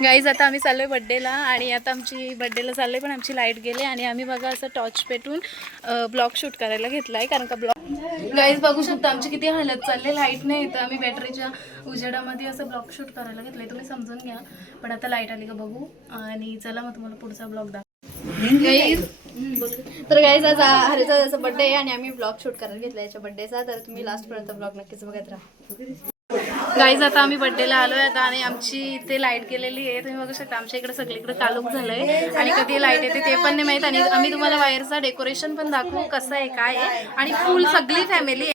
Guys आता आम्ही चाललोय बड्डेला आणि आता आमची बड्डेला चाललोय पण आमची लाईट गेली आणि आम्ही बघा असं टॉर्च पेटून ब्लॉग शूट करायला घेतलाय कारण का ब्लॉग गाईज बघू शकता आमची किती हालत चालले लाईट नाही तर आम्ही बॅटरीच्या उजेडामध्ये असं ब्लॉग शूट करायला घेतलंय तुम्ही समजून घ्या पण आता लाईट आली का बघू आणि चला मग तुम्हाला पुढचा ब्लॉग दाखव गाईज तर गाईज आज हरेचा जसा बड्डे आहे आणि आम्ही ब्लॉग शूट करायला घेतला याच्या बड्डेचा तर तुम्ही लास्टपर्यंत ब्लॉग नक्कीच बघत राहा गाईज आता आम्ही बड्डेला आलोय आता आणि आमची इथे लाईट गेलेली आहे तुम्ही बघू शकता आमच्या इकडे सगळीकडे कालोख झालंय आणि कधी लाईट येते ते पण नाही माहित आणि आम्ही तुम्हाला बाहेरचा डेकोरेशन पण दाखवू कसं आहे काय आहे आणि फुल सगळी फॅमिली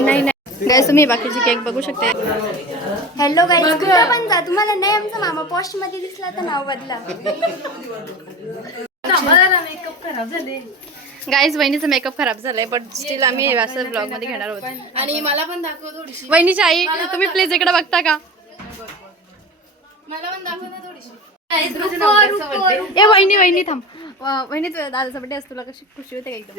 नाही गाईज तुम्ही बाकीचे केक बघू शकते. हॅलो गाईज कुठं पण जा तुम्हाला नाही आमचा मामा पोस्ट मध्ये दिसला तर नाव बदला. मेकअप खराब झाले गाईज वहिनीचा मेकअप खराब झालाय बट स्टील आम्ही असं ब्लॉग मध्ये घेणार आहोत आणि मला पण दाखव थोडीशी वहिनीची आई तुम्ही प्लीज इकडे बघता का मला पण दाखव ना थोडीशी ए वहिनी थांब वहिनी तुझ्या दादाचा बड्डे असतो तुला कशी खुशी होते का एकदम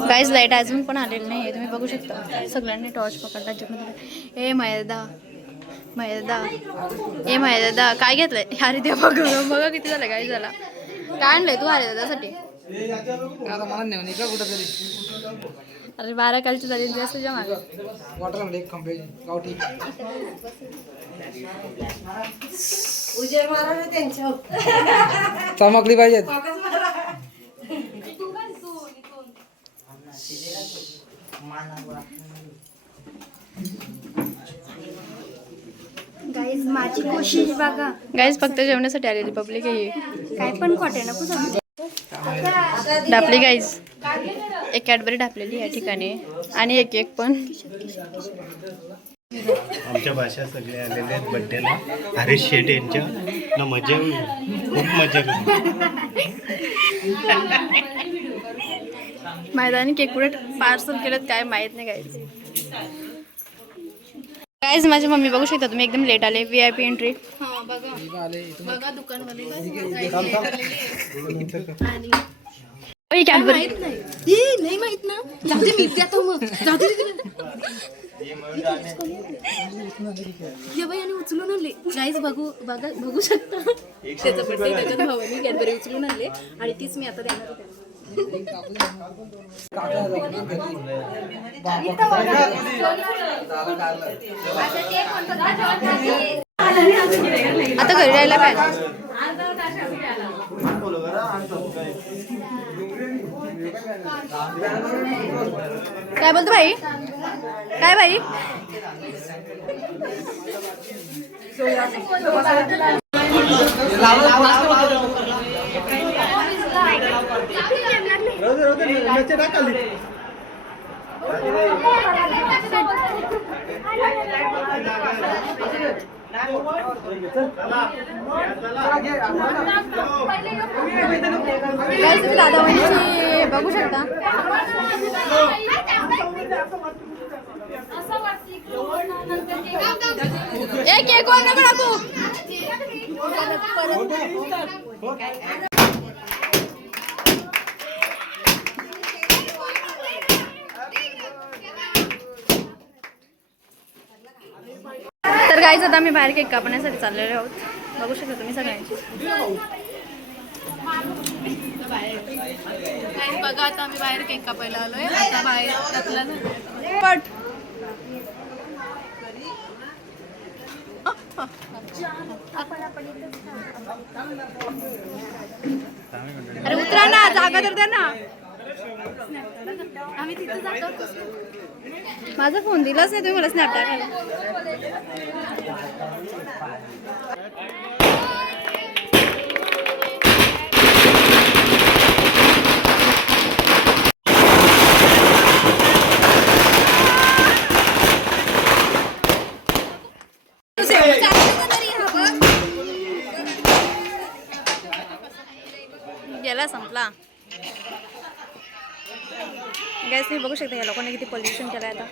गाईज लाईट अजून पण आलेली नाही तुम्ही बघू शकता सगळ्यांनी टॉर्च पकडला जिकडे ए मैदा ए मैदा काय घेतलंय अरे ते बघा किती झालं काय झाला काय आणलंय तू अरे दादासाठी अरे 12 कालची झाली जास्त जमा चमकली पाहिजे गाईज माझी कोशिश बघा गाईज फक्त जेवणासाठी आलेली पब्लिक आहे काय पण खोटे नको सांगू. डापली गाईज एक कॅडबरी डापलेली या ठिकाणी आणि एक एक पण आमच्या भाषा सगळे आलेले आहेत बड्डेला हरीश शेट यांच्या ना मजा खूप मजा मैदानी केक पुढे पार्सल केलं काय माहित नाही गाईज गाईज माझी मम्मी बघू शकता तुम्ही एकदम लेट आले VIP एंट्री बघा दुकानवाले कॅडबरी नाही माहित ना जाऊ दे मी देतो मग जाऊ दे ये बाई आणि उचलून आणले गाईज बघू शकता त्याचा बड्डे त्याच्यात भावाने कॅडबरी उचलून आणले आणि तीच मी आता देणार होते आता घरी राहायला पाहिजे काय बोलतो भाई काय भाई दादा वहिनीची बघू शकता एक एक नको तर गाईज आता आम्ही बाहेर केक कापण्यासाठी चाललेलो आहोत बघू शकता तुम्ही सगळ्यांची बघा आता आम्ही बाहेर केक कापायला आलोय आता बाहेर आपला पट अरे उतरा ना जागा तर द्या ना आम्ही तिथे जातो माझा फोन दिलाच नाही तुम्ही मला स्नॅप टाकायला गेला संपला गॅस तुम्ही बघू शकता या लोकांनी किती पोल्युशन केलं आहे आता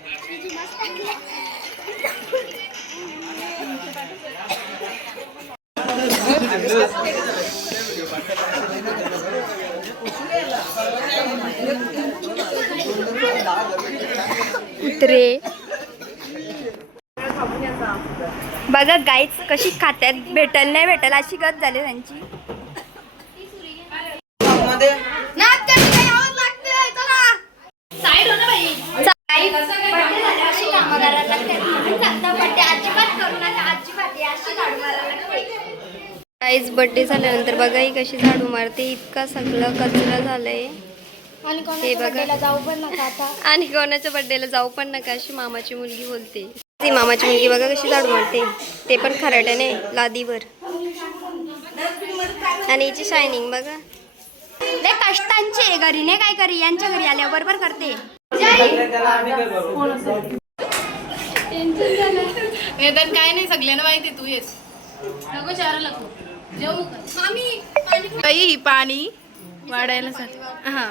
कुत्रे. बघा गाईच कशी खात्यात, भेटल नाही भेटल अशी गत झाली त्यांची. अशी कामं करायला लागतात. अजिबात करू नका, अजिबात अशी झाडू मारायला लागते. गाईच बर्थडे झाल्यानंतर बघा ही कशी झाडू मारते. इतका सगळं कचरा झालंय. हे बघा, जाऊ पण नका आता. आणि कोणाच्या बर्थडेला जाऊ पण नका अशी मामाची मुलगी बोलते. ती मामाची मुलगी बघा कशी झाडू मारते, ते पण खराट्याने लादीवर. आणि हिची शायनिंग बघा. लय कष्टांची आहे, घरी नाही काय करी, यांच्या घरी आल्यावर बरोबर करते. वेदन काय नाही, सगळ्यांना माहिती तू येस नको चारायला जेवू काही पाणी वाढायला सांग. हा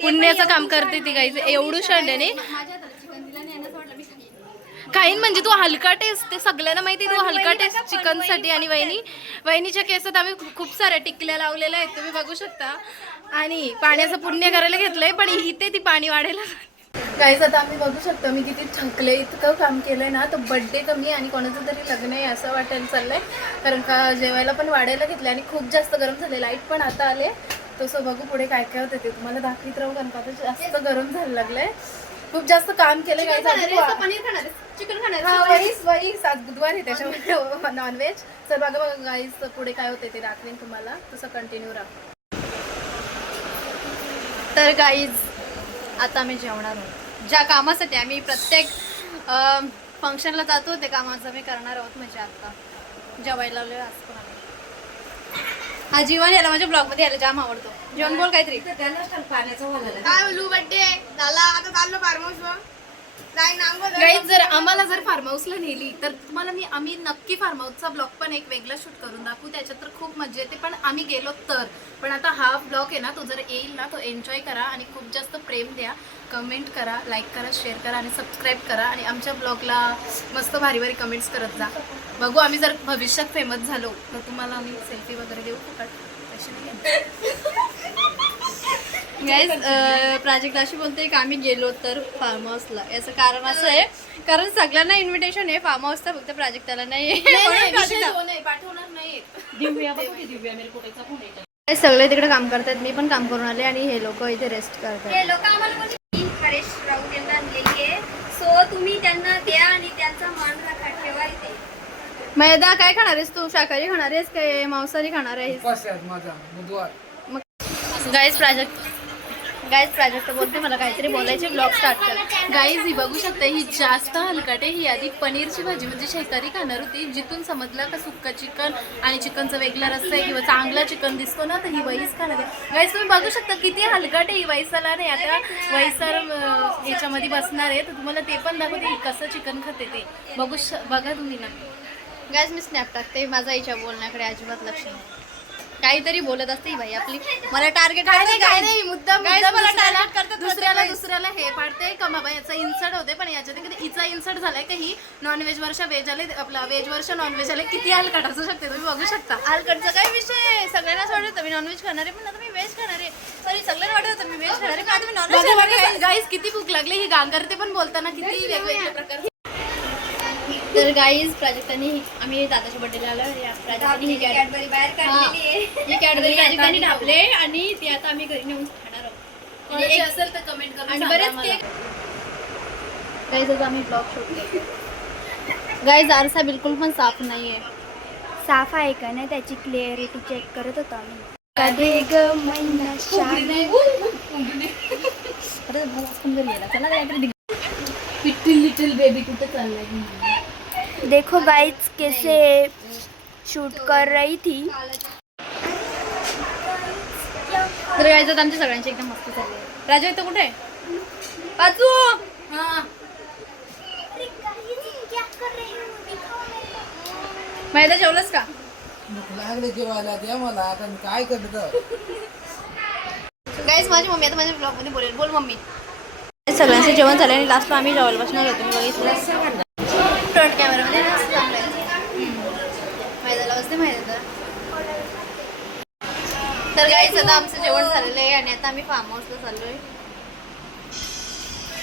पुण्याचं काम करते ती गाईच एवढं शांड्याने. काही म्हणजे तू हलकाटेस, ते सगळ्यांना माहिती तू हलकाटेस चिकन साठी. आणि वहिनीच्या केसात आम्ही खूप साऱ्या टिकल्या लावलेल्या आहेत, तुम्ही बघू शकता. आणि पाण्याचं पुण्य करायला घेतलंय, पण इथे ती पाणी वाढायला. गाईज आता आम्ही बघू शकतो मी किती थकले, इतकं काम केलंय ना. तर बर्थडे कमी आणि कोणाचं तरी लग्न आहे असं वाटायला चाललंय, कारण का जेवायला पण वाढायला घेतले आणि खूप जास्त गरम झाले. लाईट पण आता आले, तसं बघू पुढे काय काय होते ते तुम्हाला दाखवित राहू, कारण का जास्त गरम झालं लागलंय. खूप जास्त काम केलं. चिकन खाणार सात बुधवार आहे त्याच्यामुळे नॉनव्हेज. तर बघा बघा गाईज पुढे काय होते ते दाखवेन तुम्हाला, तसं कंटिन्यू राहा. तर गाईज आता आम्ही जेवणार आहोत. ज्या कामासाठी आम्ही प्रत्येक फंक्शनला जातो ते कामाचं आम्ही करणार आहोत. म्हणजे आता जेवायला लावले आज पण आम्ही. हा जीवन याला माझ्या ब्लॉगमध्ये यायला जाम आवडतो. जेवण बोल काहीतरी. काय बोलू, बर्थडे झाला आता चाललो फार्म हाऊसवर. गाईज जर आम्हाला जर फार्म हाऊसला नेली तर तुम्हाला आम्ही नक्की फार्म हाऊसचा ब्लॉग पण एक वेगळा शूट करून दाखवू. त्याच्यात तर खूप मजा येते, पण आम्ही गेलो तर. पण आता हा ब्लॉग आहे ना, तो जर येईल ना, तो एन्जॉय करा आणि खूप जास्त प्रेम द्या. कमेंट करा, लाईक करा, शेअर करा आणि सबस्क्राईब करा. आणि आमच्या ब्लॉगला मस्त भारी भारी कमेंट्स करत जा. बघू आम्ही जर भविष्यात फेमस झालो तर तुम्हाला आम्ही सेल्फी वगैरे देऊ. गाईज प्राजक्त अशी बोलते की आम्ही गेलो तर फार्म हाऊसला. याचं कारण असं आहे, कारण सगळ्यांना इन्व्हिटेशन आहे फार्म हाऊसचा, फक्त प्राजक्ताला नाही. सगळे तिकडे काम करतात, मी पण काम करून आले आणि हे लोक इथे रेस्ट करतात. हे लोक आम्हाला हरेश राऊत यांना आणलेली आहे, सो तुम्ही त्यांना द्या आणि त्यांचा मान राखा, ठेवा इथे. मैदा काय खाणार आहेस तू? शाकाहारी खाणार आहेस काय मांसाहारी खाणार आहेस? गाईज प्राजक्त बोलते मला काहीतरी बोलायचे, ब्लॉग स्टार्ट कर. गाईज ही बघू शकता, ही जास्त हलकाट आहे. ही आधी पनीरची भाजी म्हणजे शाकाहारी खाणार होती, जिथून समजलं का सुक्का चिकन आणि चिकनचं वेगळा रस्सा आहे किंवा चांगला चिकन दिसतो ना, तर ही वैस खाणार आहे. गाईज तुम्ही बघू शकता किती हलकाट आहे ही. वैसाला नाही, आता वैसर याच्यामध्ये बसणार आहे, तर तुम्हाला ते पण दाखवते कसं चिकन खाते ते. बघा तुम्ही ना. गाईज मी स्नॅप टाकते, माझा हिच्या बोलण्याकडे अजिबात लक्ष नाही. काहीतरी बोलत असते बाई आपली. मला टार्गेट नाही, मुद्दाम मला टार्गेट करते. दुसऱ्याला हे पाडते का बाबा याचा इन्सर्ट होते, पण याच्यात कधी हिचा इन्सर्ट झालाय का ही नॉनव्हेज वर्ष व्हेज आले, आपला व्हेज वर्ष नॉनव्हेज आले. किती हलकट असू शकते तुम्ही बघू शकता. हलकटचा काय विषय, सगळ्यांनाच वाटत होतं मी नॉनव्हेज खाणार आहे, पण आता मी व्हेज खाणार आहे. सॉरी, सगळ्यांना वाटत होतं मी व्हेज खाणार आहे, पण आता मी नॉनव्हेज. गाईज किती भूक लागली, ही गांगरते पण बोलताना किती वेगवेगळे प्रकार. तर गाईज प्राजक्तांनी आम्ही दादाच्या बर्थडेला आलो, प्राजक्तांनी ही कॅडबरी बाहेर काढलेली आहे. ही कॅडबरी प्राजक्तांनी ढापले आणि ती आता आम्ही घरी नेऊन खाणार आहोत. आणि असेल तर कमेंट करा. आणि बरेच केक. गाईज आता आम्ही ब्लॉग शूट करतो. गाईज आरसा बिलकुल पण साफ नाहीये. साफ आहे का नाही त्याची क्लिअरिटी चेक करत होतो आम्ही. कधी ग मैना लिटिल बेबी कुठे चाललाय? देखो गाइस कैसे शूट कर रही थी. तर गाईज आता आमच्या सगळ्यांची एकदम मस्त चालली आहे. राजा इथं कुठे आहे? पाचू. हा मैदा जेवलंस का? लागले जेवायला द्या मला, आता मी काय करतो. गाईज माझी मम्मी आता माझ्या ब्लॉग मध्ये बोलेल. बोल मम्मी. सगळ्यांचं जेवण झालं आणि लास्टला आम्ही जेवायला बसणार होतो. मी बघितलं फ्रंट कॅमेरामध्ये मैदाला बसते मैदा. तर गाईज आता आमचं जेवण झालेलं आहे आणि आता आम्ही फार्म हाऊसला चाललोय.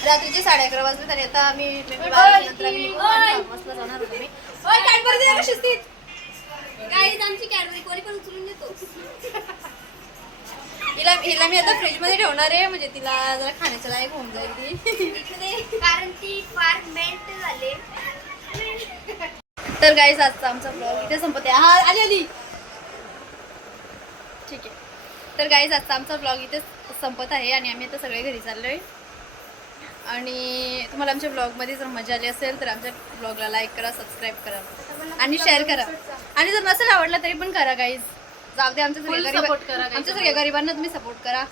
रात्रीचे 11:30 वाजले तरी आता आम्ही नंतर आम्ही निघू आणि फार्महाऊसला जाणार होतो मी. कॅडबरी दे शिस्तीत. गाईज आमची कॅडबरी कोणी पण उचलून देतो. हिला मी आता फ्रीज मध्ये ठेवणार आहे, म्हणजे तिला जरा खाण्याच्या लायक होऊन जाईल ती. कारण ती फार मेल्ट झाले. तर गाईज आजचा आमचा ब्लॉग इथे संपत आहे. हा आली ठीक आहे. तर गाईज आजचा आमचा ब्लॉग इथे संपत आहे आणि आम्ही आता सगळे घरी चाललोय. आणि तुम्हाला आमच्या ब्लॉगमध्ये जर मजा आली असेल तर आमच्या ब्लॉगला लाईक करा, सबस्क्राईब करा आणि शेअर करा. आणि जर नसेल आवडला तरी पण करा गाईज. जाऊ दे, आमच्या सगळ्या गरीबांना तुम्ही सपोर्ट करा.